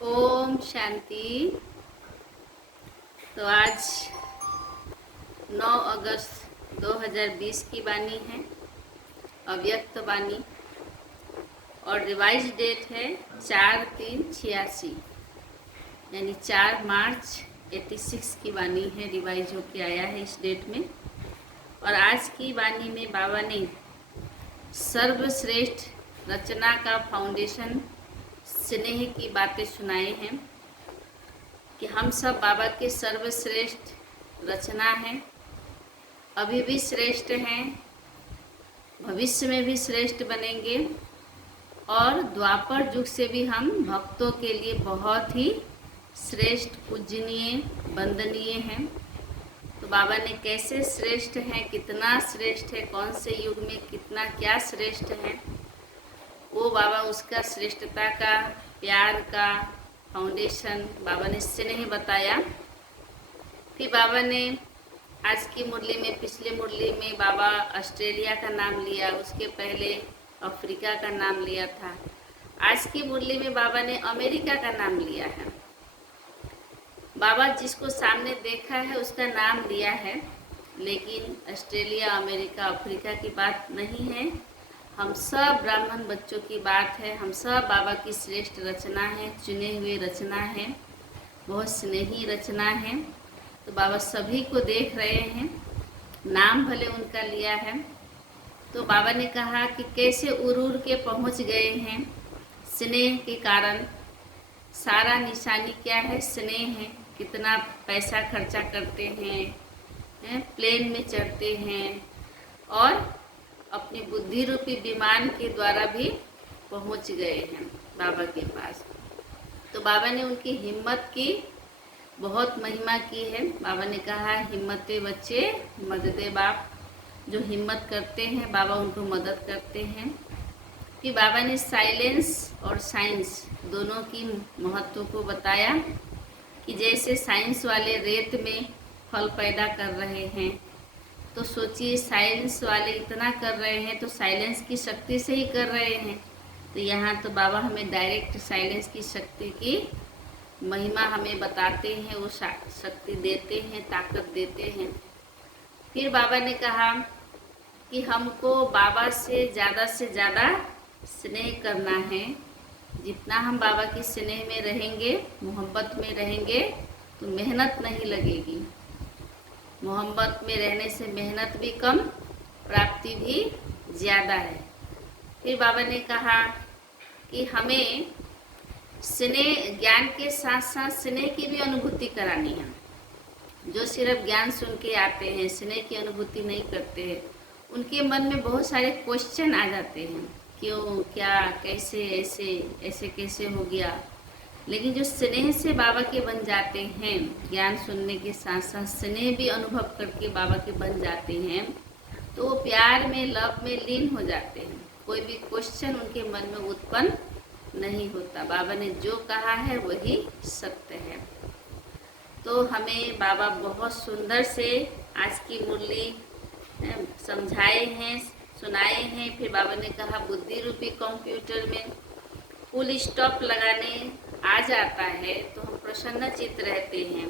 ओम शांति। तो आज 9 अगस्त 2020 की वाणी है, अव्यक्त वाणी, और रिवाइज डेट है 4/3/86, यानी 4 मार्च 86 की वाणी है, रिवाइज होके आया है इस डेट में। और आज की वाणी में बाबा ने सर्वश्रेष्ठ रचना का फाउंडेशन स्नेह की बातें सुनाए हैं कि हम सब बाबा के सर्वश्रेष्ठ रचना हैं, अभी भी श्रेष्ठ हैं, भविष्य में भी श्रेष्ठ बनेंगे, और द्वापर युग से भी हम भक्तों के लिए बहुत ही श्रेष्ठ, पूजनीय, वंदनीय हैं। तो बाबा ने कैसे श्रेष्ठ हैं, कितना श्रेष्ठ है, कौन से युग में कितना क्या श्रेष्ठ है, वो बाबा उसका श्रेष्ठता का, प्यार का फाउंडेशन बाबा ने स्नेह बताया। फिर बाबा ने आज की मुरली में, पिछले मुरली में बाबा ऑस्ट्रेलिया का नाम लिया, उसके पहले अफ्रीका का नाम लिया था। आज की मुरली में बाबा ने अमेरिका का नाम लिया है। बाबा जिसको सामने देखा है उसका नाम लिया है, लेकिन ऑस्ट्रेलिया, अमेरिका, अफ्रीका की बात नहीं है। हम सब ब्राह्मण बच्चों की बात है। हम सब बाबा की श्रेष्ठ रचना है, चुने हुए रचना है, बहुत स्नेही रचना है। तो बाबा सभी को देख रहे हैं, नाम भले उनका लिया है। तो बाबा ने कहा कि कैसे उड़ के पहुंच गए हैं स्नेह के कारण। सारा निशानी क्या है? स्नेह है। कितना पैसा खर्चा करते हैं, प्लेन में चढ़ते हैं, और अपनी बुद्धि रूपी विमान के द्वारा भी पहुंच गए हैं बाबा के पास। तो बाबा ने उनकी हिम्मत की बहुत महिमा की है। बाबा ने कहा, हिम्मते बच्चे मददे बाप। जो हिम्मत करते हैं बाबा उनको मदद करते हैं। कि बाबा ने साइलेंस और साइंस दोनों की महत्व को बताया कि जैसे साइंस वाले रेत में फल पैदा कर रहे हैं, तो सोचिए साइंस वाले इतना कर रहे हैं तो साइलेंस की शक्ति से ही कर रहे हैं। तो यहाँ तो बाबा हमें डायरेक्ट साइलेंस की शक्ति की महिमा हमें बताते हैं, वो शक्ति देते हैं, ताकत देते हैं। फिर बाबा ने कहा कि हमको बाबा से ज़्यादा स्नेह करना है। जितना हम बाबा की स्नेह में रहेंगे, मोहब्बत में रहेंगे, तो मेहनत नहीं लगेगी। मोहब्बत में रहने से मेहनत भी कम, प्राप्ति भी ज़्यादा है। फिर बाबा ने कहा कि हमें स्नेह, ज्ञान के साथ साथ स्नेह की भी अनुभूति करानी है। जो सिर्फ ज्ञान सुन के आते हैं, स्नेह की अनुभूति नहीं करते हैं, उनके मन में बहुत सारे क्वेश्चन आ जाते हैं, क्यों, क्या, कैसे, ऐसे कैसे हो गया। लेकिन जो स्नेह से बाबा के बन जाते हैं, ज्ञान सुनने के साथ साथ स्नेह भी अनुभव करके बाबा के बन जाते हैं, तो वो प्यार में, लव में लीन हो जाते हैं। कोई भी क्वेश्चन उनके मन में उत्पन्न नहीं होता। बाबा ने जो कहा है वही सत्य है। तो हमें बाबा बहुत सुंदर से आज की मुरली समझाए हैं, सुनाए हैं। फिर बाबा ने कहा बुद्धि रूपी कंप्यूटर में फुल स्टॉप लगाने आ जाता है तो हम प्रसन्न चित्त रहते हैं।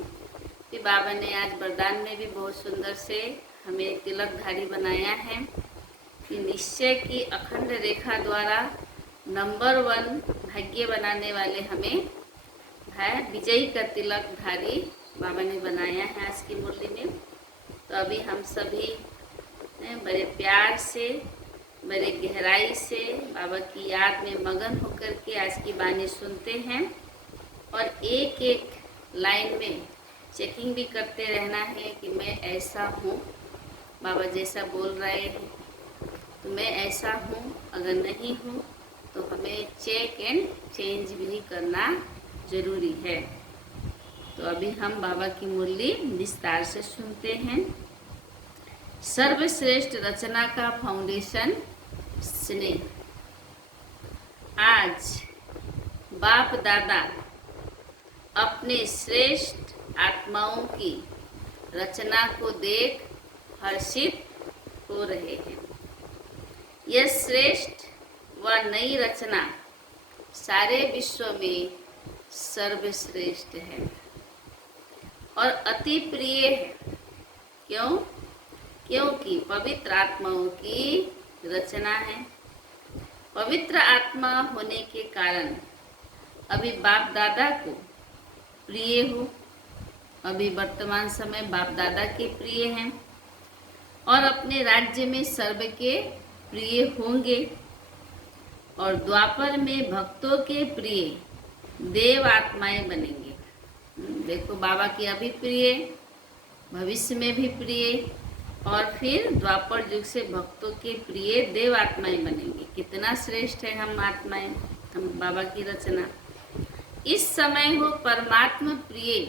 फिर बाबा ने आज वरदान में भी बहुत सुंदर से हमें तिलकधारी बनाया है कि निश्चय की अखंड रेखा द्वारा नंबर 1 भाग्य बनाने वाले हमें है, विजयी का तिलकधारी बाबा ने बनाया है आज की मुरली में। तो अभी हम सभी बड़े प्यार से, बड़े गहराई से बाबा की याद में मगन होकर के आज की वाणी सुनते हैं, और एक एक लाइन में चेकिंग भी करते रहना है कि मैं ऐसा हूँ, बाबा जैसा बोल रहे हैं तो मैं ऐसा हूँ, अगर नहीं हूँ तो हमें चेक एंड चेंज भी करना जरूरी है। तो अभी हम बाबा की मुरली विस्तार से सुनते हैं। सर्वश्रेष्ठ रचना का फाउंडेशन स्नेह। आज बाप दादा अपने श्रेष्ठ आत्माओं की रचना को देख हर्षित हो रहे हैं। यह श्रेष्ठ व नई रचना सारे विश्व में सर्वश्रेष्ठ है और अति प्रिय है। क्यों? क्योंकि पवित्र आत्माओं की रचना है। पवित्र आत्मा होने के कारण अभी बाप दादा को प्रिय हो, अभी वर्तमान समय बाप दादा के प्रिय हैं और अपने राज्य में सर्व के प्रिय होंगे और द्वापर में भक्तों के प्रिय देव आत्माएं बनेंगे। देखो, बाबा की अभी प्रिय, भविष्य में भी प्रिय और फिर द्वापर युग से भक्तों के प्रिय देव आत्माएं बनेंगे। कितना श्रेष्ठ है हम आत्माएं, हम बाबा की रचना। इस समय हो परमात्मा प्रिय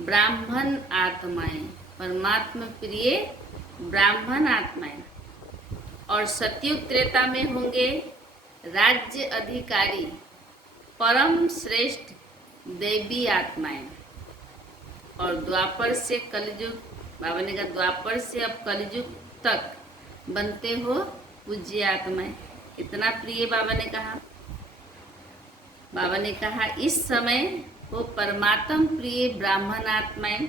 ब्राह्मण आत्माएं, परमात्मा प्रिय ब्राह्मण आत्माएं और सतयुग त्रेता में होंगे राज्य अधिकारी परम श्रेष्ठ देवी आत्माएं और द्वापर से कलयुग, बाबा ने कहा द्वापर से अब कलयुग तक बनते हो पूज्य आत्माएं। कितना प्रिय बाबा ने कहा। बाबा ने कहा इस समय वो परमात्म प्रिय ब्राह्मण आत्माएं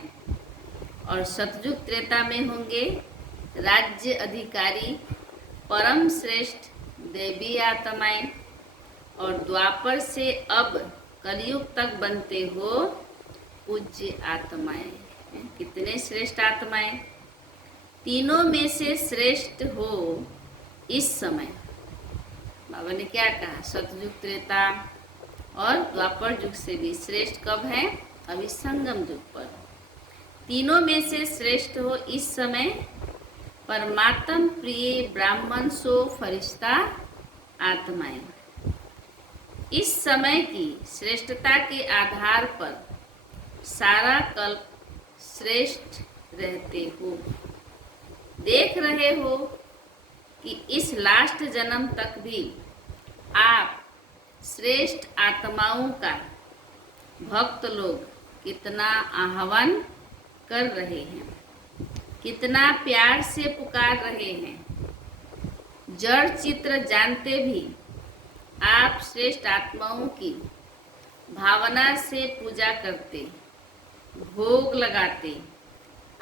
और सतयुग त्रेता में होंगे राज्य अधिकारी परम श्रेष्ठ देवी आत्माएं और द्वापर से अब कलयुग तक बनते हो पूज्य आत्माएं। कितने श्रेष्ठ आत्माएं। तीनों में से श्रेष्ठ हो इस समय। बाबा ने क्या कहा? सतयुग त्रेता और द्वापर युग से भी श्रेष्ठ कब है? अभी संगम युग पर। तीनों में से श्रेष्ठ हो इस समय परमात्म प्रिय ब्राह्मण सो फरिश्ता आत्माएं। इस समय की श्रेष्ठता के आधार पर सारा कल्प श्रेष्ठ रहते हो। देख रहे हो कि इस लास्ट जन्म तक भी आप श्रेष्ठ आत्माओं का भक्त लोग कितना आह्वान कर रहे हैं, कितना प्यार से पुकार रहे हैं। जड़ चित्र जानते भी आप श्रेष्ठ आत्माओं की भावना से पूजा करते, भोग लगाते,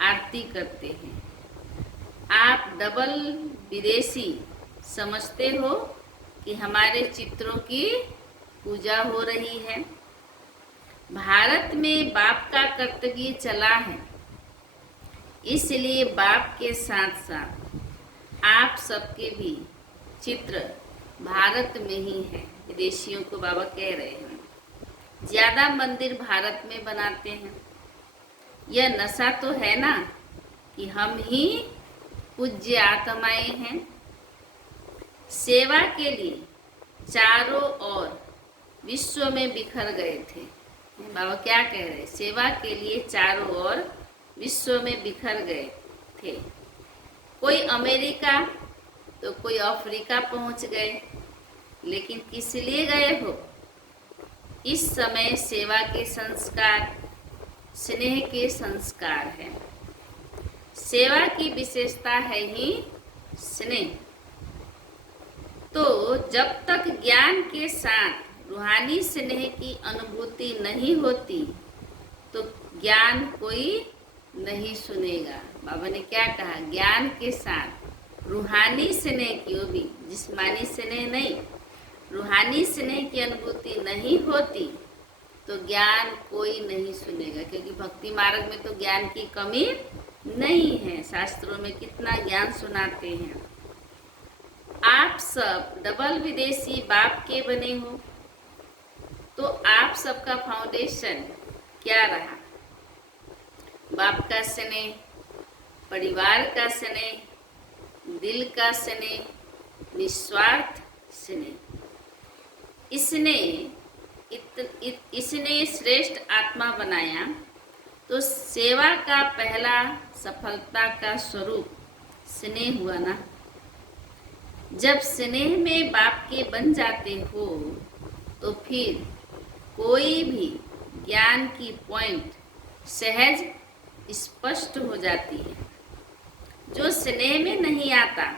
आरती करते हैं। आप डबल विदेशी समझते हो कि हमारे चित्रों की पूजा हो रही है। भारत में बाप का कर्तव्य चला है, इसलिए बाप के साथ साथ आप सबके भी चित्र भारत में ही है। विदेशियों को बाबा कह रहे हैं ज़्यादा मंदिर भारत में बनाते हैं। यह नशा तो है ना कि हम ही पूज्य आत्माएं हैं। सेवा के लिए चारों ओर विश्व में बिखर गए थे। बाबा क्या कह रहे? सेवा के लिए चारों ओर विश्व में बिखर गए थे। कोई अमेरिका तो कोई अफ्रीका पहुंच गए, लेकिन किस लिए गए हो? इस समय सेवा के संस्कार, स्नेह के संस्कार है। सेवा की विशेषता है ही स्नेह। तो जब तक ज्ञान के साथ रूहानी स्नेह की अनुभूति नहीं होती तो ज्ञान कोई नहीं सुनेगा। बाबा ने क्या कहा? ज्ञान के साथ रूहानी स्नेह की, वो भी जिस्मानी स्नेह नहीं, रूहानी स्नेह की अनुभूति नहीं होती तो ज्ञान कोई नहीं सुनेगा। क्योंकि भक्ति मार्ग में तो ज्ञान की कमी नहीं है। शास्त्रों में कितना ज्ञान सुनाते हैं। आप सब डबल विदेशी बाप के बने हो, तो आप सबका फाउंडेशन क्या रहा? बाप का स्नेह, परिवार का स्नेह, दिल का स्नेह, निस्वार्थ स्नेह। इसने श्रेष्ठ आत्मा बनाया। तो सेवा का पहला सफलता का स्वरूप स्नेह हुआ ना। जब स्नेह में बाप के बन जाते हो तो फिर कोई भी ज्ञान की पॉइंट सहज स्पष्ट हो जाती है। जो स्नेह में नहीं आता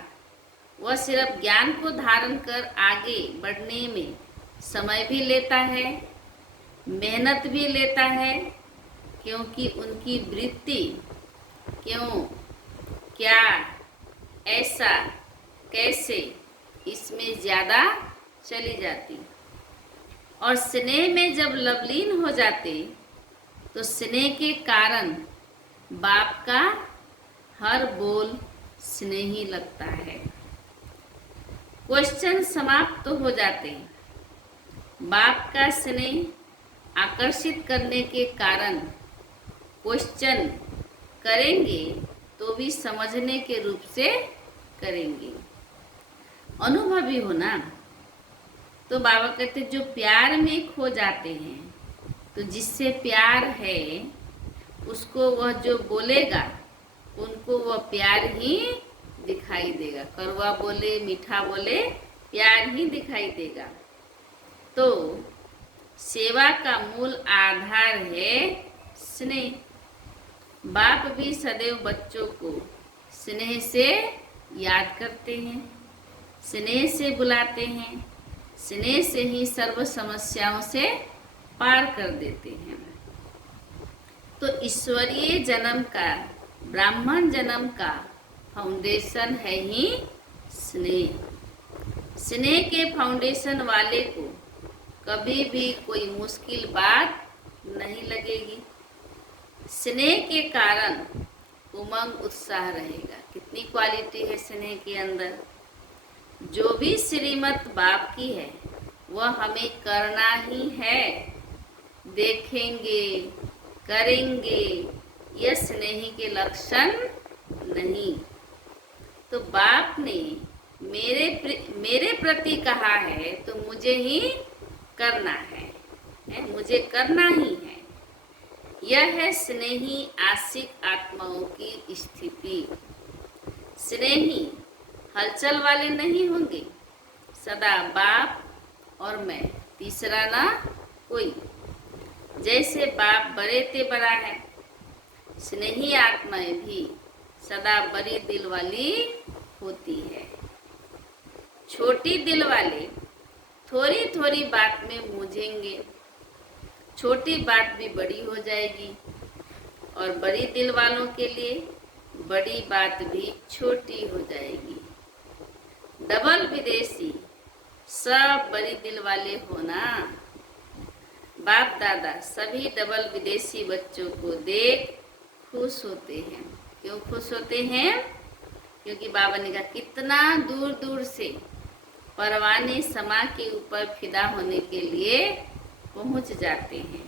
वह सिर्फ ज्ञान को धारण कर आगे बढ़ने में समय भी लेता है मेहनत भी लेता है, क्योंकि उनकी वृत्ति क्यों, क्या, ऐसा, कैसे इसमें ज़्यादा चली जाती। और स्नेह में जब लवलीन हो जाते तो स्नेह के कारण बाप का हर बोल स्नेही लगता है। क्वेश्चन समाप्त तो हो जाते। बाप का स्नेह आकर्षित करने के कारण क्वेश्चन करेंगे तो भी समझने के रूप से करेंगे। अनुभवी हो ना। तो बाबा कहते जो प्यार में खो जाते हैं, तो जिससे प्यार है उसको वह जो बोलेगा उनको वह प्यार ही दिखाई देगा। कड़वा बोले, मीठा बोले, प्यार ही दिखाई देगा। तो सेवा का मूल आधार है स्नेह। बाप भी सदैव बच्चों को स्नेह से याद करते हैं, स्नेह से बुलाते हैं, स्नेह से ही सर्व समस्याओं से पार कर देते हैं। तो ईश्वरीय जन्म का, ब्राह्मण जन्म का फाउंडेशन है ही स्नेह। स्नेह के फाउंडेशन वाले को कभी भी कोई मुश्किल बात नहीं लगेगी। स्नेह के कारण उमंग उत्साह रहेगा। कितनी क्वालिटी है स्नेह के अंदर। जो भी श्रीमत बाप की है वह हमें करना ही है, देखेंगे, करेंगे, यह स्नेही के लक्षण नहीं। तो बाप ने मेरे प्रति कहा है तो मुझे ही करना है, मुझे करना ही है। यह है स्नेही आशिक आत्माओं की स्थिति। स्नेही हलचल वाले नहीं होंगे, सदा बाप और मैं, तीसरा ना कोई। जैसे बाप बड़े ते बड़ा है, स्नेही आत्माएं भी सदा बड़ी दिल वाली होती है। छोटी दिल वाले थोड़ी थोड़ी बात में मूझेंगे, छोटी बात भी बड़ी हो जाएगी। और बड़ी दिल वालों के लिए बड़ी बात भी छोटी हो जाएगी। डबल विदेशी सब बड़ी दिल वाले होना। बाप दादा सभी डबल विदेशी बच्चों को देख खुश होते हैं। क्यों खुश होते हैं? क्योंकि बाबा ने कहा कितना दूर दूर से परवाने समा के ऊपर फिदा होने के लिए पहुंच जाते हैं,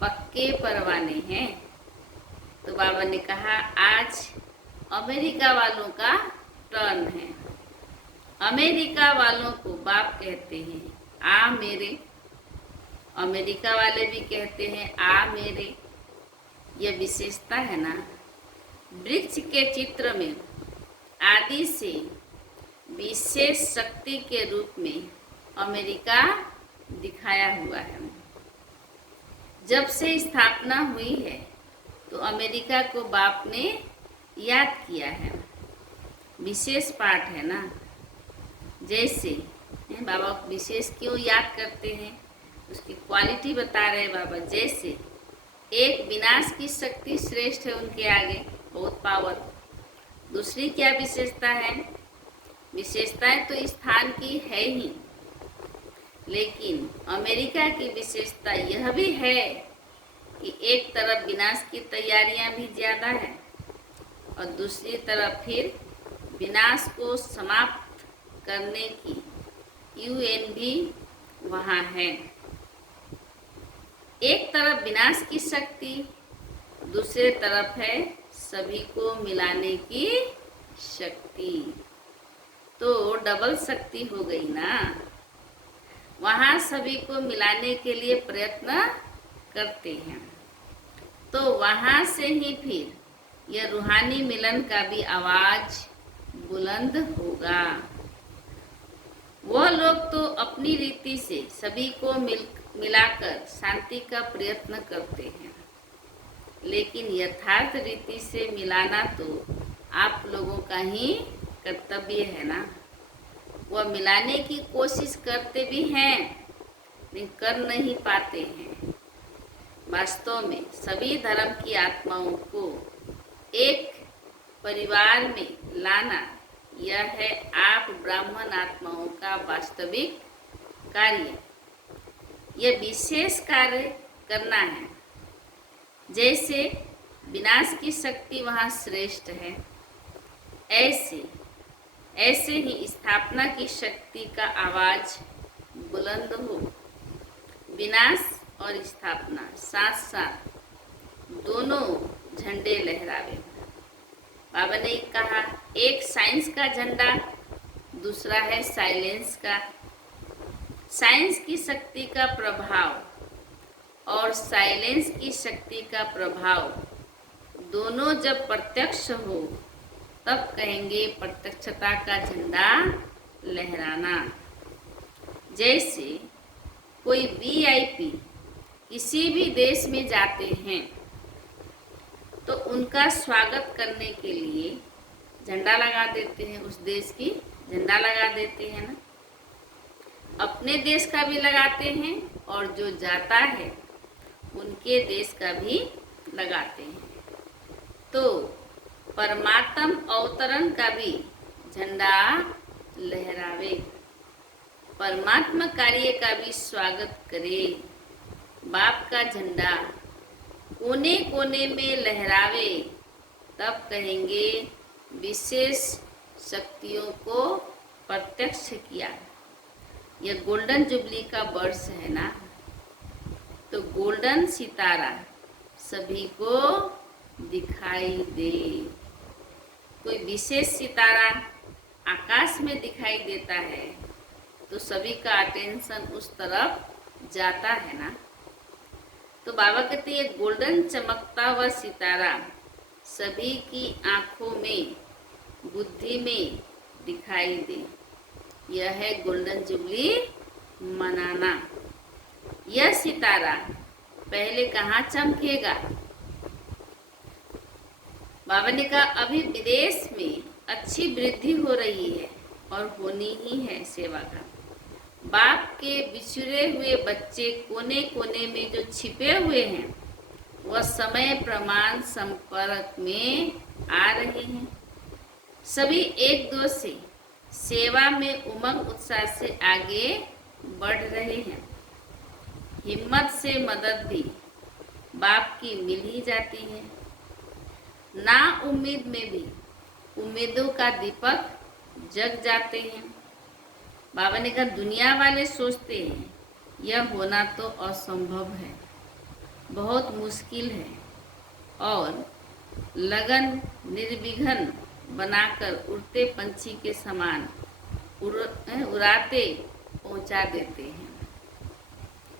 पक्के परवाने हैं। तो बाबा ने कहा आज अमेरिका वालों का टर्न है। अमेरिका वालों को बाप कहते हैं आ मेरे। अमेरिका वाले भी कहते हैं आ मेरे। यह विशेषता है ना। वृक्ष के चित्र में आदि से विशेष शक्ति के रूप में अमेरिका दिखाया हुआ है। जब से स्थापना हुई है तो अमेरिका को बाप ने याद किया है। विशेष पाठ है ना। जैसे बाबा विशेष क्यों याद करते हैं, उसकी क्वालिटी बता रहे बाबा। जैसे एक विनाश की शक्ति श्रेष्ठ है उनके आगे, बहुत पावर। दूसरी क्या विशेषता है? विशेषताएं तो स्थान की है ही, लेकिन अमेरिका की विशेषता यह भी है कि एक तरफ विनाश की तैयारियां भी ज़्यादा है और दूसरी तरफ फिर विनाश को समाप्त करने की यूएन भी वहाँ है। एक तरफ विनाश की शक्ति, दूसरे तरफ है सभी को मिलाने की शक्ति। तो डबल शक्ति हो गई ना। वहाँ सभी को मिलाने के लिए प्रयत्न करते हैं। तो वहाँ से ही फिर यह रूहानी मिलन का भी आवाज बुलंद होगा। वह लोग तो अपनी रीति से सभी को मिलाकर शांति का प्रयत्न करते हैं, लेकिन यथार्थ रीति से मिलाना तो आप लोगों का ही कर्तव्य है ना। वह मिलाने की कोशिश करते भी हैं लेकिन कर नहीं पाते हैं। वास्तव में सभी धर्म की आत्माओं को एक परिवार में लाना, यह है आप ब्राह्मण आत्माओं का वास्तविक कार्य। यह विशेष कार्य करना है। जैसे विनाश की शक्ति वहाँ श्रेष्ठ है, ऐसे ही स्थापना की शक्ति का आवाज बुलंद हो। विनाश और स्थापना साथ साथ दोनों झंडे लहरावे। बाबा ने कहा, एक साइंस का झंडा, दूसरा है साइलेंस का। साइंस की शक्ति का प्रभाव और साइलेंस की शक्ति का प्रभाव दोनों जब प्रत्यक्ष हो तब कहेंगे प्रत्यक्षता का झंडा लहराना। जैसे कोई वीआईपी किसी भी देश में जाते हैं तो उनका स्वागत करने के लिए झंडा लगा देते हैं, उस देश की झंडा लगा देते हैं ना, अपने देश का भी लगाते हैं और जो जाता है उनके देश का भी लगाते हैं। तो परमात्म अवतरण का भी झंडा लहरावे, परमात्मा कार्य का भी स्वागत करे। बाप का झंडा कोने कोने में लहरावे, तब कहेंगे विशेष शक्तियों को प्रत्यक्ष किया। यह गोल्डन जुबली का वर्ष है ना, तो गोल्डन सितारा सभी को दिखाई दे। कोई विशेष सितारा आकाश में दिखाई देता है तो सभी का अटेंशन उस तरफ जाता है ना। तो बाबा कहते हैं गोल्डन चमकता हुआ सितारा सभी की आंखों में, बुद्धि में दिखाई दे। यह है गोल्डन जुबली मनाना। यह सितारा पहले कहाँ चमकेगा? बाबा ने कहा अभी विदेश में अच्छी वृद्धि हो रही है और होनी ही है सेवा का। बाप के बिछड़े हुए बच्चे कोने कोने में जो छिपे हुए हैं वह समय प्रमाण संपर्क में आ रहे हैं। सभी एक दो से सेवा में उमंग उत्साह से आगे बढ़ रहे हैं। हिम्मत से मदद भी बाप की मिल ही जाती है। ना उम्मीद में भी उम्मीदों का दीपक जग जाते हैं। बाबा ने कहा दुनिया वाले सोचते हैं यह होना तो असंभव है, बहुत मुश्किल है, और लगन निर्विघ्न बनाकर उड़ते पंछी के समान उड़ाते पहुंचा देते हैं।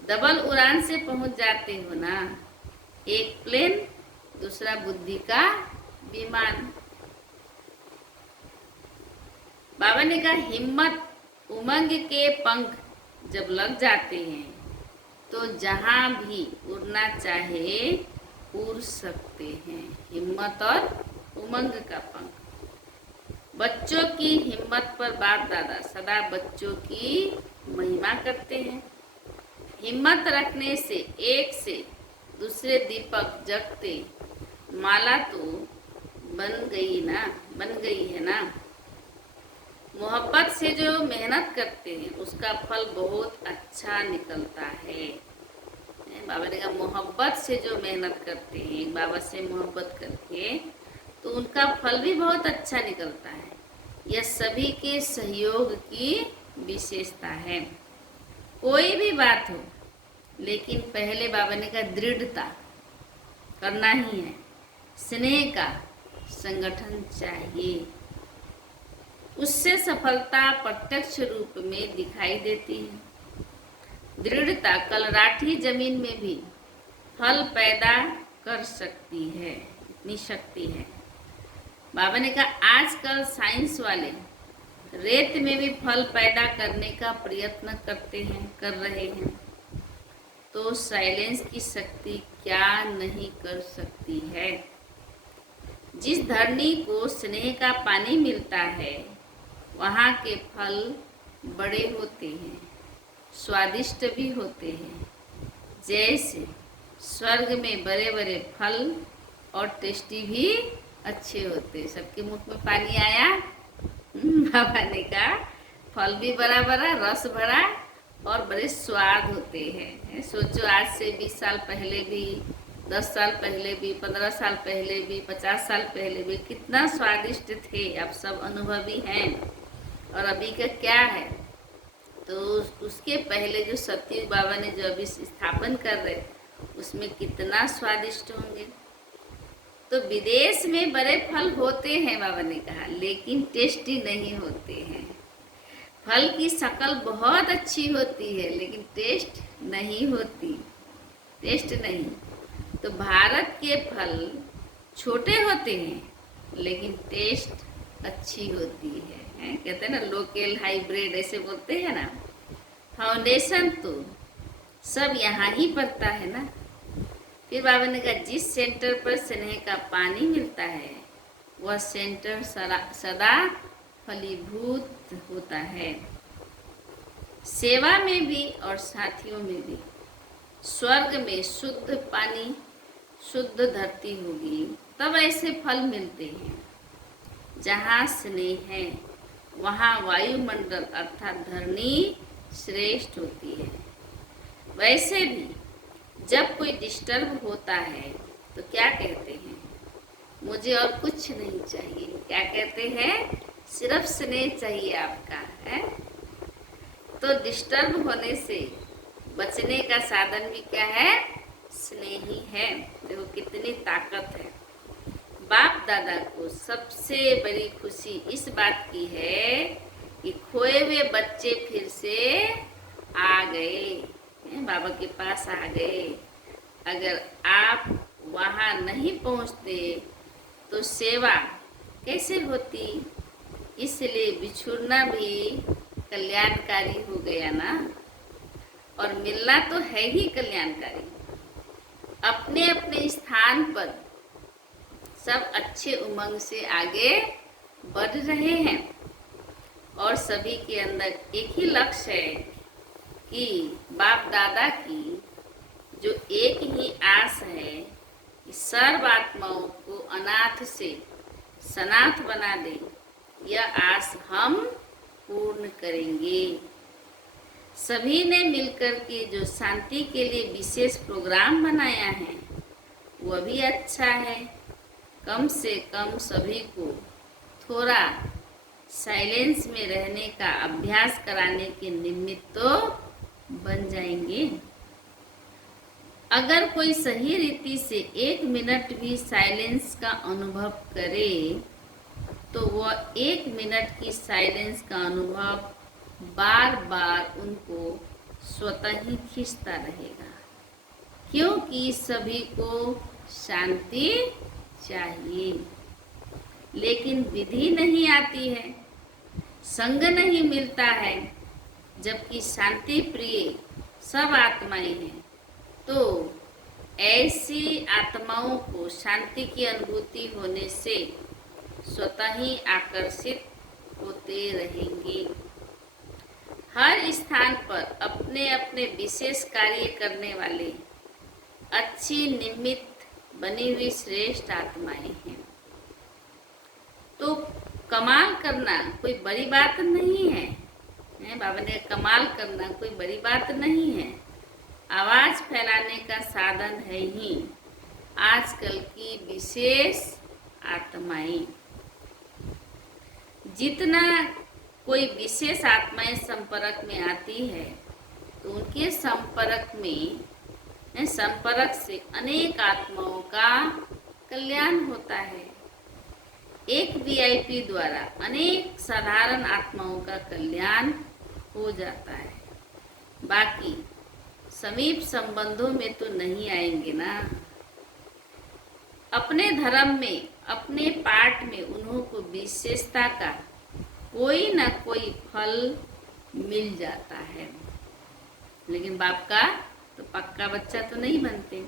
डबल उड़ान से पहुंच जाते हो ना, एक प्लेन दूसरा बुद्धि का विमान। बाबा ने कहा हिम्मत उमंग के पंख जब लग जाते हैं तो जहां भी उड़ना चाहे उड़ सकते हैं। हिम्मत और उमंग का पंख। बच्चों की हिम्मत पर बाप दादा सदा बच्चों की महिमा करते हैं। हिम्मत रखने से एक से दूसरे दीपक जगते। माला तो बन गई है ना। मोहब्बत से जो मेहनत करते हैं उसका फल बहुत अच्छा निकलता है। बाबा ने कहा मोहब्बत से जो मेहनत करते हैं बाबा से मोहब्बत करके तो उनका फल भी बहुत अच्छा निकलता है। यह सभी के सहयोग की विशेषता है। कोई भी बात हो, लेकिन पहले बाबा ने कहा दृढ़ता करना ही है। स्नेह का संगठन चाहिए, उससे सफलता प्रत्यक्ष रूप में दिखाई देती है। दृढ़ता कलराठी जमीन में भी फल पैदा कर सकती है, इतनी शक्ति है। बाबा ने कहा आजकल साइंस वाले रेत में भी फल पैदा करने का प्रयत्न कर रहे हैं, तो साइलेंस की शक्ति क्या नहीं कर सकती है। जिस धरनी को स्नेह का पानी मिलता है वहाँ के फल बड़े होते हैं, स्वादिष्ट भी होते हैं। जैसे स्वर्ग में बड़े बड़े फल और टेस्टी भी अच्छे होते। सबके मुख में पानी आया। बाबा ने कहा फल भी बड़ा बड़ा, रस भरा और बड़े स्वाद होते हैं। सोचो, आज से 20 साल पहले भी, 10 साल पहले भी, 15 साल पहले भी, 50 साल पहले भी कितना स्वादिष्ट थे। आप सब अनुभवी हैं। और अभी का क्या है, तो उसके पहले जो सतयुग बाबा ने जो अभी स्थापन कर रहे, उसमें कितना स्वादिष्ट होंगे। तो विदेश में बड़े फल होते हैं बाबा ने कहा, लेकिन टेस्टी नहीं होते हैं। फल की शक्ल बहुत अच्छी होती है, लेकिन टेस्ट नहीं होती, टेस्ट नहीं। तो भारत के फल छोटे होते हैं, लेकिन टेस्ट अच्छी होती है। कहते हैं ना, लोकल हाइब्रिड ऐसे बोलते हैं ना। फाउंडेशन तो सब यहाँ ही पड़ता है ना। फिर बाबा ने कहा जिस सेंटर पर स्नेह का पानी मिलता है, वह सेंटर सदा फलीभूत होता है। सेवा में भी और साथियों में भी। स्वर्ग में शुद्ध पानी, शुद्ध धरती होगी, तब ऐसे फल मिलते हैं। जहाँ स्नेह है, वहाँ वायुमंडल अर्थात धरनी श्रेष्ठ होती है। वैसे भी जब कोई डिस्टर्ब होता है तो क्या कहते हैं, मुझे और कुछ नहीं चाहिए। क्या कहते हैं, सिर्फ स्नेह चाहिए आपका है। तो डिस्टर्ब होने से बचने का साधन भी क्या है, स्नेह ही है। देखो कितनी ताकत है। बाप दादा को सबसे बड़ी खुशी इस बात की है कि खोए हुए बच्चे फिर से आ गए, बाबा के पास आ गए। अगर आप वहाँ नहीं पहुँचते तो सेवा कैसे होती। इसलिए बिछुड़ना भी कल्याणकारी हो गया ना, और मिलना तो है ही कल्याणकारी। अपने अपने स्थान पर सब अच्छे उमंग से आगे बढ़ रहे हैं, और सभी के अंदर एक ही लक्ष्य है कि बाप दादा की जो एक ही आस है कि सर्व आत्माओं को अनाथ से सनाथ बना दे, यह आस हम पूर्ण करेंगे। सभी ने मिलकर के जो शांति के लिए विशेष प्रोग्राम बनाया है, वह भी अच्छा है। कम से कम सभी को थोड़ा साइलेंस में रहने का अभ्यास कराने के निमित्त तो बन जाएंगे। अगर कोई सही रीति से 1 मिनट भी साइलेंस का अनुभव करे, तो वह 1 मिनट की साइलेंस का अनुभव बार बार उनको स्वतः ही खींचता रहेगा, क्योंकि सभी को शांति चाहिए। लेकिन विधि नहीं आती है, संग नहीं मिलता है, जबकि शांति प्रिय सब आत्माएं हैं। तो ऐसी आत्माओं को शांति की अनुभूति होने से स्वतः ही आकर्षित होते रहेंगे। हर स्थान पर अपने अपने विशेष कार्य करने वाले अच्छी निमित्त बनी हुई श्रेष्ठ आत्माएं हैं। तो कमाल करना कोई बड़ी बात नहीं है। बाबा ने कमाल करना कोई बड़ी बात नहीं है। आवाज फैलाने का साधन है ही आजकल की विशेष आत्माएं। जितना कोई विशेष आत्माएं संपर्क में आती है, तो उनके संपर्क से अनेक आत्माओं का कल्याण होता है। एक वीआईपी द्वारा अनेक साधारण आत्माओं का कल्याण हो जाता है। बाकी समीप संबंधों में तो नहीं आएंगे ना। अपने धर्म में, अपने पाठ में उन्हों को विशेषता का कोई ना कोई फल मिल जाता है, लेकिन बाप का तो पक्का बच्चा तो नहीं बनते।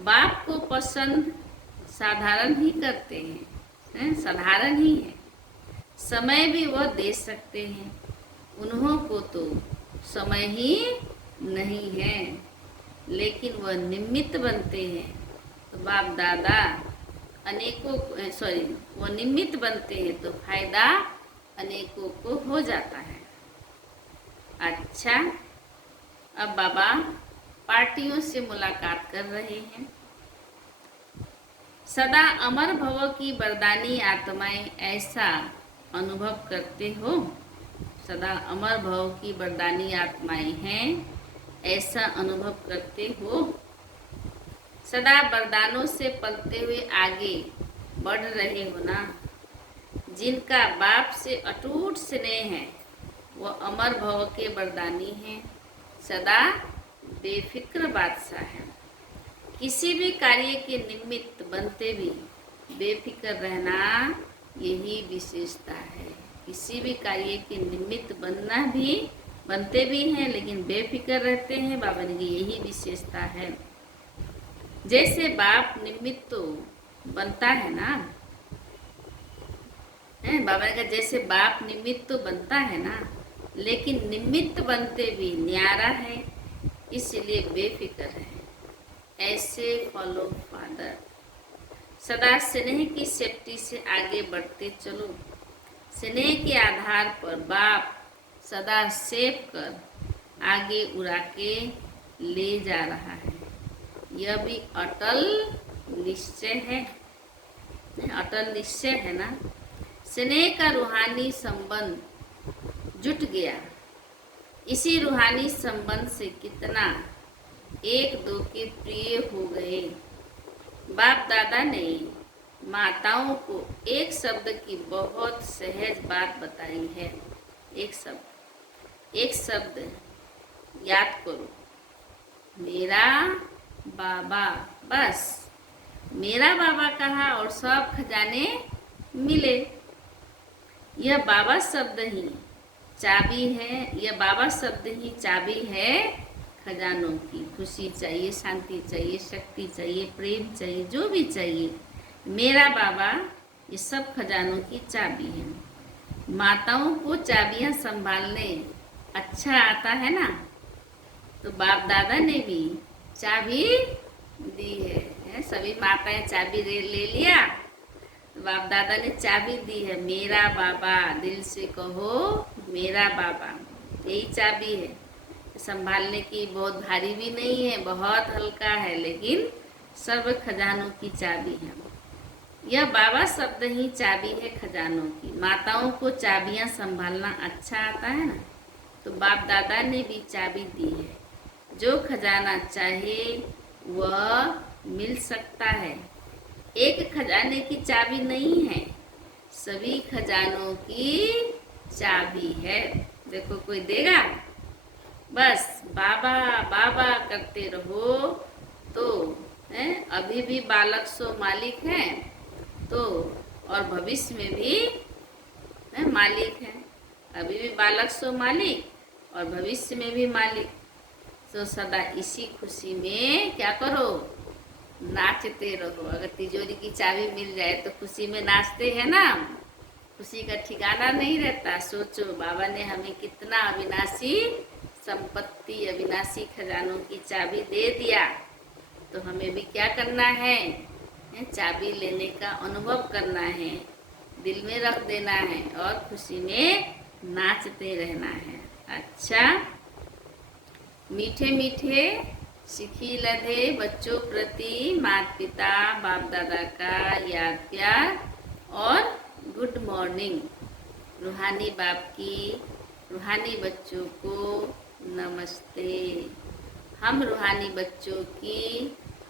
बाप को पसंद साधारण ही करते हैं, साधारण ही है। समय भी वह दे सकते हैं, उन्हों को तो समय ही नहीं है। लेकिन वह निमित्त बनते हैं। तो बाप दादा अनेकों वो निमित्त बनते हैं तो फायदा अनेकों को हो जाता है। अच्छा, अब बाबा पार्टियों से मुलाकात कर रहे हैं। सदा अमर भव की वरदानी आत्माएं ऐसा अनुभव करते हो। सदा अमर भव की वरदानी आत्माएं हैं, ऐसा अनुभव करते हो। सदा वरदानों से पलते हुए आगे बढ़ रहे हो ना। जिनका बाप से अटूट स्नेह है वो अमर भव के वरदानी हैं, सदा बेफिक्र बादशाह है। किसी भी कार्य के निमित्त बनते भी बेफिक्र रहना यही विशेषता है। किसी भी कार्य के निमित्त बनते भी हैं लेकिन बेफिक्र रहते हैं, बाबा ने की यही विशेषता है। जैसे बाप निमित्त तो बनता है ना, बाबा ने कहा जैसे बाप निमित्त तो बनता है ना, लेकिन निमित्त बनते भी न्यारा है, इसलिए बेफिक्र है। ऐसे फॉलो फादर। सदा स्नेह की सेफ्टी से आगे बढ़ते चलो। स्नेह के आधार पर बाप सदा सेफ कर आगे उड़ा के ले जा रहा है। यह भी अटल निश्चय है, अटल निश्चय है ना। स्नेह का रूहानी संबंध जुट गया। इसी रूहानी संबंध से कितना एक दो के प्रिय हो गए। बाप दादा ने माताओं को एक शब्द की बहुत सहज बात बताई है। एक शब्द याद करो, मेरा बाबा। बस मेरा बाबा कहा और सब खजाने मिले। यह बाबा शब्द ही चाबी है, यह बाबा शब्द ही चाबी है खजानों की। खुशी चाहिए, शांति चाहिए, शक्ति चाहिए, प्रेम चाहिए, जो भी चाहिए, मेरा बाबा ये सब खजानों की चाबी है। माताओं को चाबियां संभालने अच्छा आता है ना, तो बाप दादा ने भी चाबी दी है। सभी माताएं चाबी ले लिया, तो बाप दादा ने चाबी दी है। मेरा बाबा, दिल से कहो मेरा बाबा, यही चाबी है। संभालने की बहुत भारी भी नहीं है, बहुत हल्का है, लेकिन सर्व खजानों की चाबी है। यह बाबा शब्द ही चाबी है खजानों की। माताओं को चाबियां संभालना अच्छा आता है ना, तो बाप दादा ने भी चाबी दी है। जो खजाना चाहे वह मिल सकता है। एक खजाने की चाबी नहीं है, सभी खजानों की चाबी है। देखो कोई देगा, बस बाबा बाबा करते रहो तो अभी भी बालक सो मालिक है, तो और भविष्य में भी मालिक है। अभी भी बालक सो मालिक और भविष्य में भी मालिक। तो सदा इसी खुशी में क्या करो, नाचते रहो। अगर तिजोरी की चाबी मिल जाए तो खुशी में नाचते हैं ना, खुशी का ठिकाना नहीं रहता। सोचो बाबा ने हमें कितना अविनाशी संपत्ति, अविनाशी खजानों की चाबी दे दिया, तो हमें भी क्या करना है, चाबी लेने का अनुभव करना है, दिल में रख देना है और खुशी में नाचते रहना है। अच्छा, मीठे मीठे सिखी लधे बच्चों प्रति माता पिता बाप दादा का याद प्यार और गुड मॉर्निंग। रूहानी बाप की रूहानी बच्चों को नमस्ते। हम रूहानी बच्चों की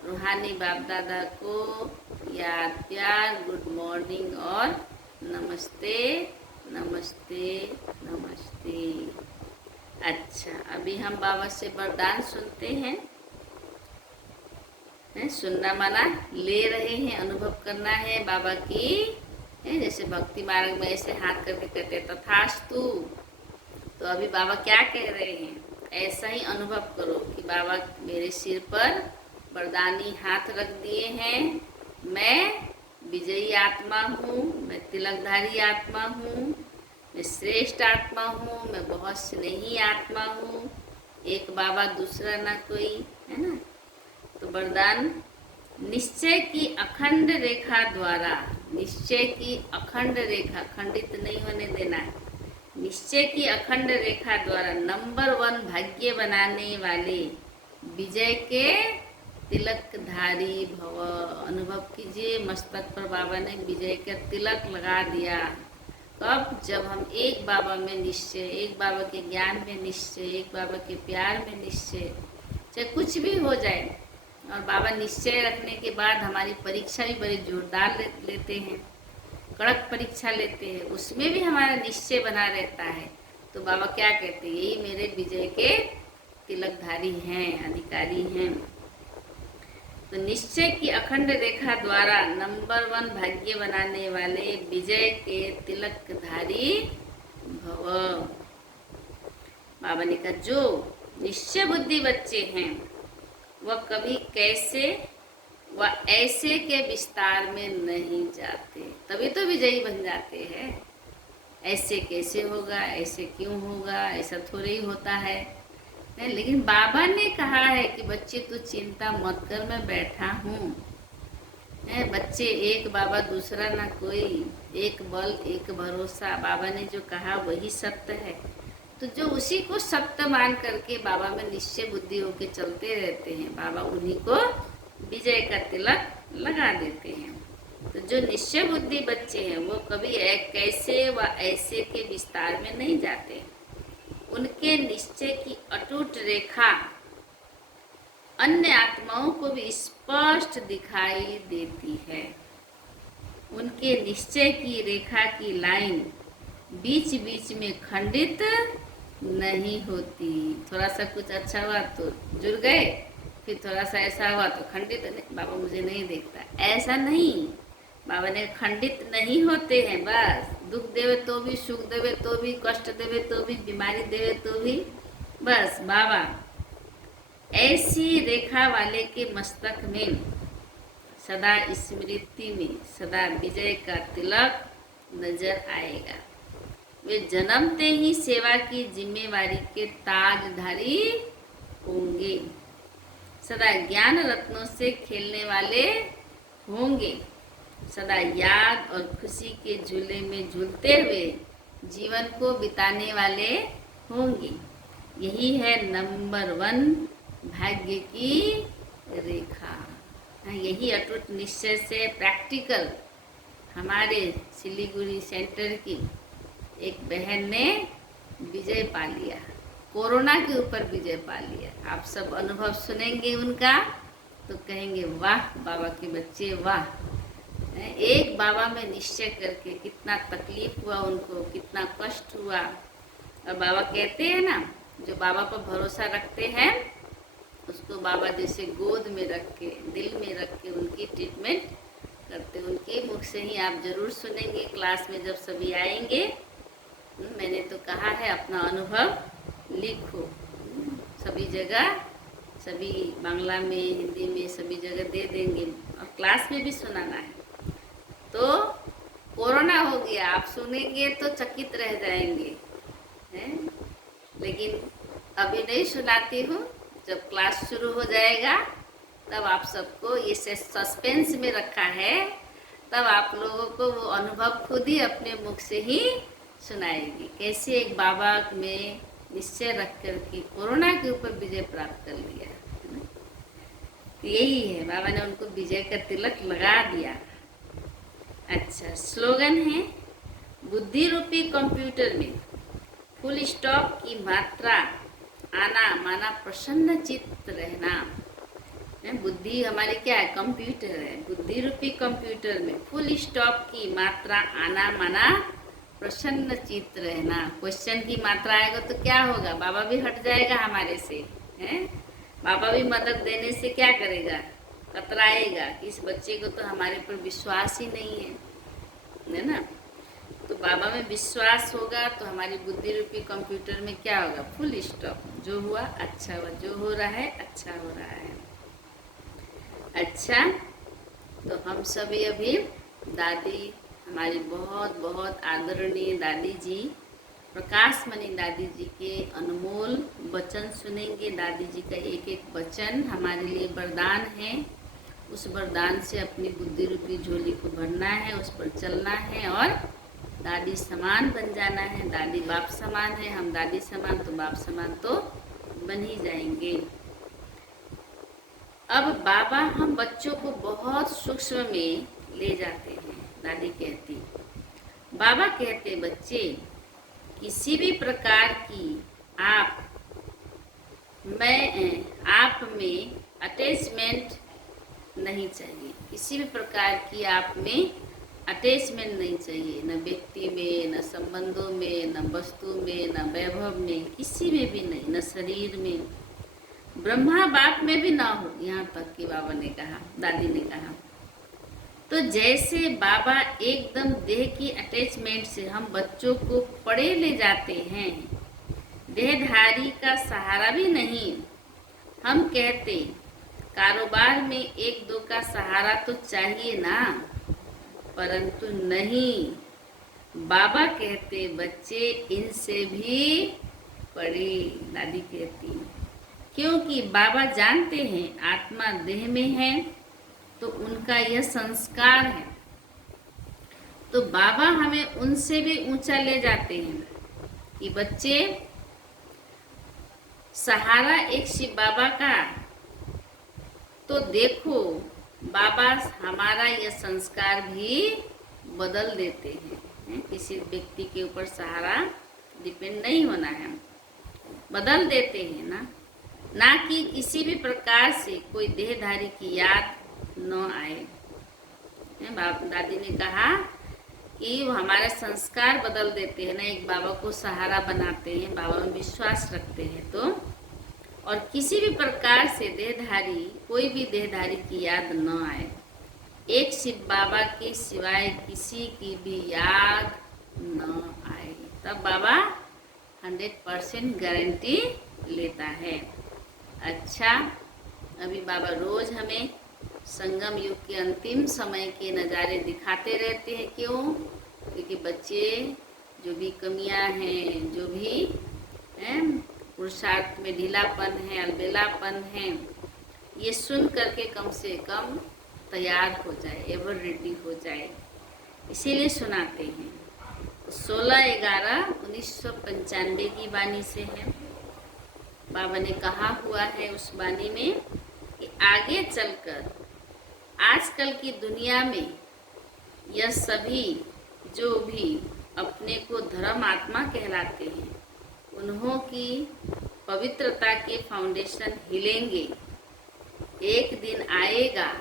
रूहानी बाप दादा को याद प्यार, गुड मॉर्निंग और नमस्ते नमस्ते नमस्ते। अच्छा, अभी हम बाबा से वरदान सुनते हैं। सुनना माना ले रहे हैं, अनुभव करना है बाबा की। जैसे भक्ति मार्ग में ऐसे हाथ करके कहते तथास्तु, तो अभी बाबा क्या कह रहे हैं, ऐसा ही अनुभव करो कि बाबा मेरे सिर पर वरदानी हाथ रख दिए हैं। मैं विजयी आत्मा हूँ, मैं तिलकधारी आत्मा हूँ, मैं श्रेष्ठ आत्मा हूँ, मैं बहुत स्नेही आत्मा हूँ। एक बाबा दूसरा ना कोई, है ना। तो वरदान, निश्चय की अखंड रेखा द्वारा, निश्चय की अखंड रेखा, खंडित नहीं होने देना है, निश्चय की अखंड रेखा द्वारा नंबर 1 भाग्य बनाने वाले विजय के तिलकधारी भव। अनुभव कीजिए, मस्तक पर बाबा ने विजय का तिलक लगा दिया। कब? जब हम एक बाबा में निश्चय, एक बाबा के ज्ञान में निश्चय, एक बाबा के प्यार में निश्चय, चाहे कुछ भी हो जाए। और बाबा निश्चय रखने के बाद हमारी परीक्षा भी बड़ी जोरदार लेते हैं, कड़क परीक्षा लेते हैं, उसमें भी हमारा निश्चय बना रहता है। तो बाबा क्या कहते हैं? यही मेरे विजय के तिलकधारी हैं, अधिकारी हैं। तो निश्चय की अखंड रेखा द्वारा नंबर 1 भाग्य बनाने वाले विजय के तिलकधारी भव। बाबा ने कहा जो निश्चय बुद्धि बच्चे हैं वह कभी कैसे व ऐसे के विस्तार में नहीं जाते, तभी तो विजयी बन जाते हैं। ऐसे कैसे होगा, ऐसे क्यों होगा, ऐसा थोड़ा ही होता है नहीं। लेकिन बाबा ने कहा है कि बच्चे तू चिंता मत कर, मैं बैठा हूँ। बच्चे, एक बाबा दूसरा ना कोई, एक बल एक भरोसा। बाबा ने जो कहा वही सत्य है। तो जो उसी को सत्य मान करके बाबा में निश्चय बुद्धि होके चलते रहते हैं, बाबा उन्हीं को विजय का तिलक लगा देते हैं। तो जो निश्चय बुद्धि बच्चे हैं वो कभी एक कैसे व ऐसे के विस्तार में नहीं जाते। उनके निश्चय की अटूट रेखा अन्य आत्माओं को भी स्पष्ट दिखाई देती है। उनके निश्चय की रेखा की लाइन बीच बीच में खंडित नहीं होती। थोड़ा सा कुछ अच्छा हुआ तो जुड़ गए, फिर थोड़ा सा ऐसा हुआ तो खंडित, नहीं बाबा मुझे नहीं देखता, ऐसा नहीं। बाबा ने खंडित नहीं होते हैं। बस दुख देवे तो भी, सुख देवे तो भी, कष्ट देवे तो भी, बीमारी देवे तो भी, बस बाबा ऐसी रेखा वाले के मस्तक में सदा स्मृति में सदा विजय का तिलक नजर आएगा। वे जन्मते ही सेवा की जिम्मेवारी के ताजधारी होंगे, सदा ज्ञान रत्नों से खेलने वाले होंगे, सदा याद और खुशी के झूले में झूलते हुए जीवन को बिताने वाले होंगे। यही है नंबर 1 भाग्य की रेखा। यही अटूट निश्चय से प्रैक्टिकल हमारे सिलीगुड़ी सेंटर की एक बहन ने विजय पा लिया, कोरोना के ऊपर विजय पा लिया। आप सब अनुभव सुनेंगे उनका तो कहेंगे वाह बाबा के बच्चे वाह। एक बाबा में निश्चय करके कितना तकलीफ हुआ उनको, कितना कष्ट हुआ। और बाबा कहते हैं ना, जो बाबा पर भरोसा रखते हैं उसको बाबा जैसे गोद में रख के, दिल में रख के उनकी ट्रीटमेंट करते। उनके मुख से ही आप जरूर सुनेंगे क्लास में जब सभी आएंगे। मैंने तो कहा है अपना अनुभव लिखो, सभी जगह, सभी बांग्ला में, हिंदी में, सभी जगह दे देंगे और क्लास में भी सुनाना है। तो कोरोना हो गया, आप सुनेंगे तो चकित रह जाएंगे हैं, लेकिन अभी नहीं सुनाती हूँ। जब क्लास शुरू हो जाएगा तब आप सबको ये सस्पेंस में रखा है, तब आप लोगों को वो अनुभव खुद ही अपने मुख से ही सुनाएगी, कैसे एक बाबा में निश्चय रख कर के कोरोना के ऊपर विजय प्राप्त कर लिया। यही है, बाबा ने उनको विजय का तिलक लगा दिया। अच्छा, स्लोगन है, बुद्धि रूपी कंप्यूटर में फुल स्टॉप की मात्रा आना माना प्रसन्न चित्त रहना। बुद्धि हमारी क्या है? कंप्यूटर है। बुद्धि रूपी कंप्यूटर में फुल स्टॉप की मात्रा आना माना प्रसन्न चित्त रहना। क्वेश्चन की मात्रा आएगा तो क्या होगा? बाबा भी हट जाएगा हमारे से, हैं? बाबा भी मदद देने से क्या करेगा? कतराएगा कि इस बच्चे को तो हमारे पर विश्वास ही नहीं है ना। तो बाबा में विश्वास होगा तो हमारी बुद्धि रूपी कंप्यूटर में क्या होगा? Full stop. जो हुआ अच्छा हुआ, जो हो रहा है अच्छा हो रहा है। अच्छा, तो हम सभी अभी दादी, हमारी बहुत बहुत आदरणीय दादी जी प्रकाश मणि दादी जी के अनमोल वचन सुनेंगे। दादी जी का एक एक वचन हमारे लिए वरदान है। उस वरदान से अपनी बुद्धि रूपी झोली को भरना है, उस पर चलना है और दादी समान बन जाना है। दादी बाप समान है, हम दादी समान तो बाप समान तो बन ही जाएंगे। अब बाबा हम बच्चों को बहुत सूक्ष्म में ले जाते हैं। दादी कहती, बाबा कहते बच्चे किसी भी प्रकार की आप में अटैचमेंट नहीं चाहिए। किसी भी प्रकार की आप में अटैचमेंट नहीं चाहिए, न व्यक्ति में, न संबंधों में, न वस्तु में, न वैभव में, किसी में भी नहीं, न शरीर में, ब्रह्मा बाप में भी ना हो। यहाँ तक कि बाबा ने कहा, दादी ने कहा। तो जैसे बाबा एकदम देह की अटैचमेंट से हम बच्चों को पड़े ले जाते हैं, देहधारी का सहारा भी नहीं। हम कहते कारोबार में एक दो का सहारा तो चाहिए ना, परंतु नहीं, बाबा कहते बच्चे इनसे भी पड़े। दादी कहती, क्योंकि बाबा जानते हैं आत्मा देह में है तो उनका यह संस्कार है। तो बाबा हमें उनसे भी ऊंचा ले जाते हैं कि बच्चे सहारा एक शिव बाबा का, तो देखो बाबा हमारा यह संस्कार भी बदल देते हैं। किसी व्यक्ति के ऊपर सहारा डिपेंड नहीं होना है, बदल देते हैं ना कि किसी भी प्रकार से कोई देहधारी की याद न आए। बाप दादी ने कहा कि वो हमारे संस्कार बदल देते हैं ना, एक बाबा को सहारा बनाते हैं, बाबा में विश्वास रखते हैं तो, और किसी भी प्रकार से देहधारी, कोई भी देहधारी की याद न आए। एक शिव बाबा के सिवाय किसी की भी याद न आए, तब बाबा 100% गारंटी लेता है। अच्छा, अभी बाबा रोज हमें संगम युग के अंतिम समय के नज़ारे दिखाते रहते हैं। क्यों? क्योंकि बच्चे जो भी कमियां हैं, जो भी पुरुषार्थ में ढीलापन है, अलबेलापन है, ये सुन करके कम से कम तैयार हो जाए, एवर रेडी हो जाए, इसीलिए सुनाते हैं। 16/11/1995 की वाणी से है। बाबा ने कहा हुआ है उस वाणी में कि आगे चलकर आजकल की दुनिया में यह सभी जो भी अपने को धर्म आत्मा कहलाते हैं, उन्हों की पवित्रता के फाउंडेशन हिलेंगे। एक दिन आएगा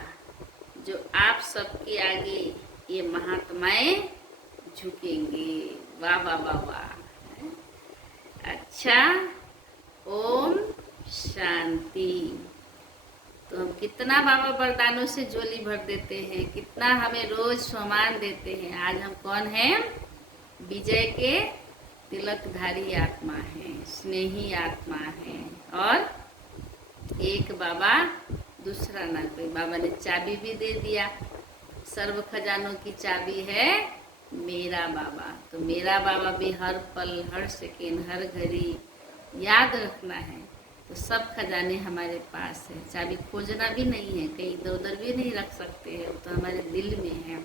जो आप सबके आगे ये महात्माएं झुकेंगे। वाह वाह वाह वाह। अच्छा, ओम शांति। तो हम कितना बाबा वरदानों से झोली भर देते हैं, कितना हमें रोज सम्मान देते हैं। आज हम कौन हैं? विजय के तिलकधारी आत्मा है, स्नेही आत्मा है, और एक बाबा दूसरा ना कोई। बाबा ने चाबी भी दे दिया, सर्व खजानों की चाबी है मेरा बाबा। तो मेरा बाबा भी हर पल, हर सेकेंड, हर घड़ी याद रखना है। तो सब खजाने हमारे पास है, चाबी खोजना भी नहीं है, कहीं इधर उधर भी नहीं रख सकते हैं। तो हमारे दिल में है,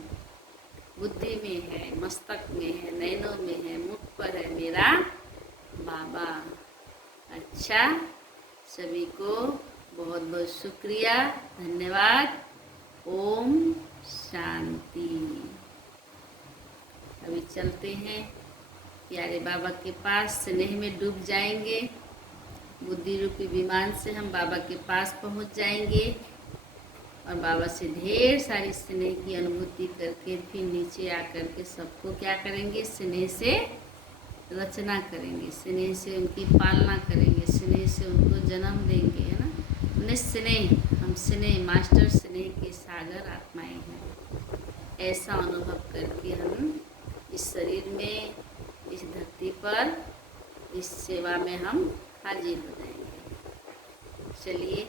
बुद्धि में है, मस्तक में है, नैनों में है, मुख पर है मेरा बाबा। अच्छा, सभी को बहुत बहुत शुक्रिया, धन्यवाद। ओम शांति। अभी चलते हैं प्यारे बाबा के पास, स्नेह में डूब जाएंगे। बुद्धि रूपी विमान से हम बाबा के पास पहुंच जाएंगे और बाबा से ढेर सारी स्नेह की अनुभूति करके फिर नीचे आकर के सबको क्या करेंगे? स्नेह से रचना करेंगे, स्नेह से उनकी पालना करेंगे, स्नेह से उनको जन्म देंगे, है ना। उन्हें स्नेह, हम स्नेह, मास्टर स्नेह के सागर आत्माएं हैं। ऐसा अनुभव करके हम इस शरीर में, इस धरती पर, इस सेवा में हम हाजिर हो जाएंगे। चलिए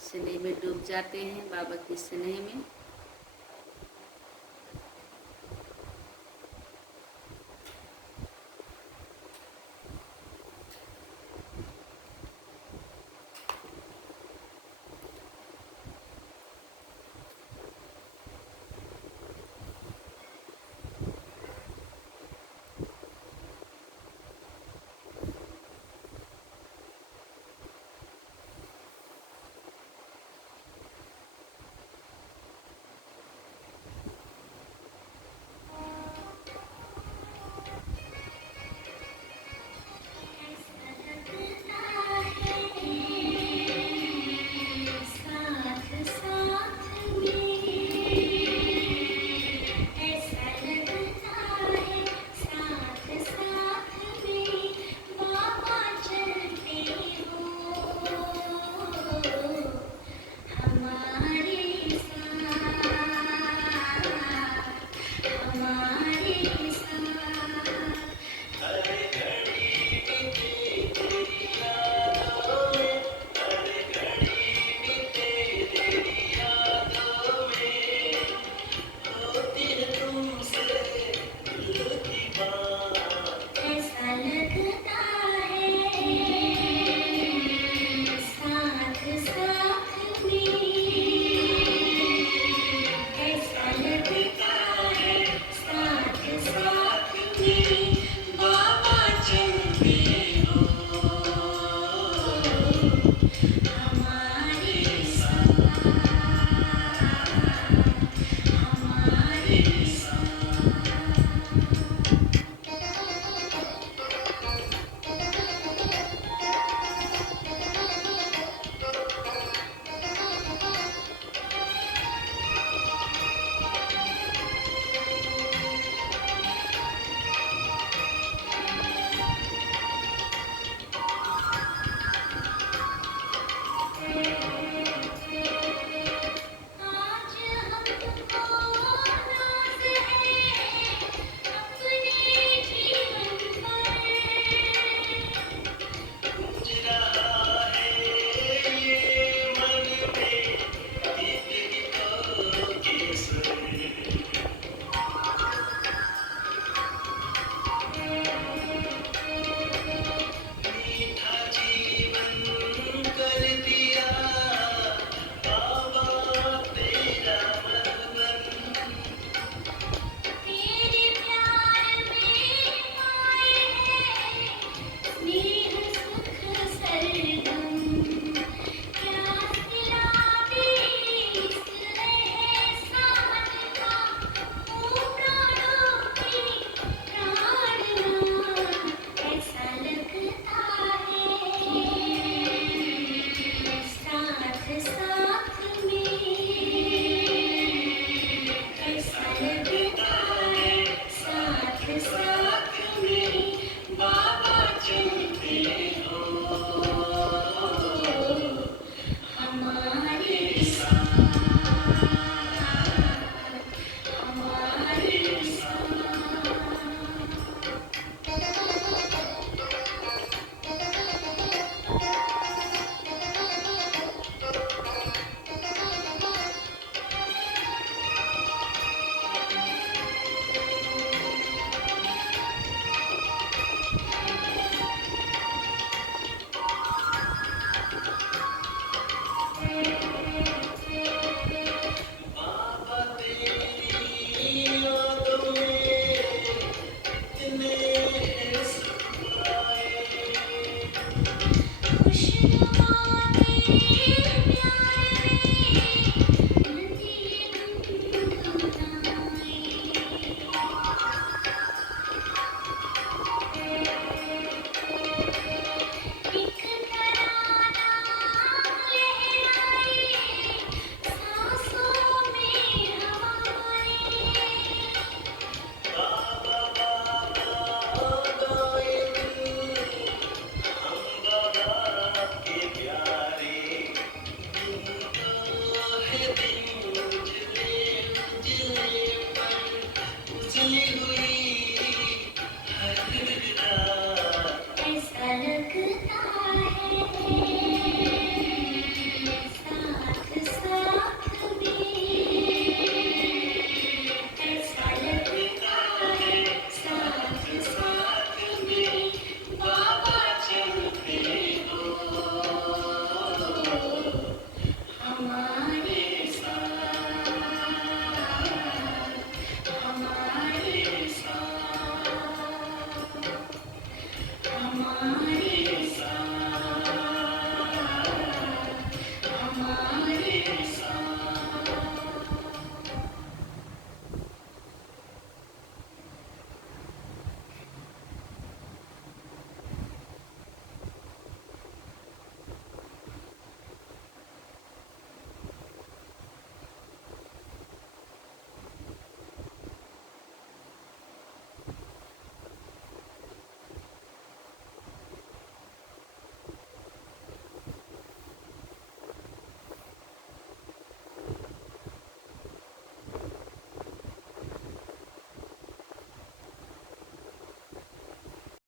स्नेह में डूब जाते हैं, बाबा की स्नेह में। उजली हुई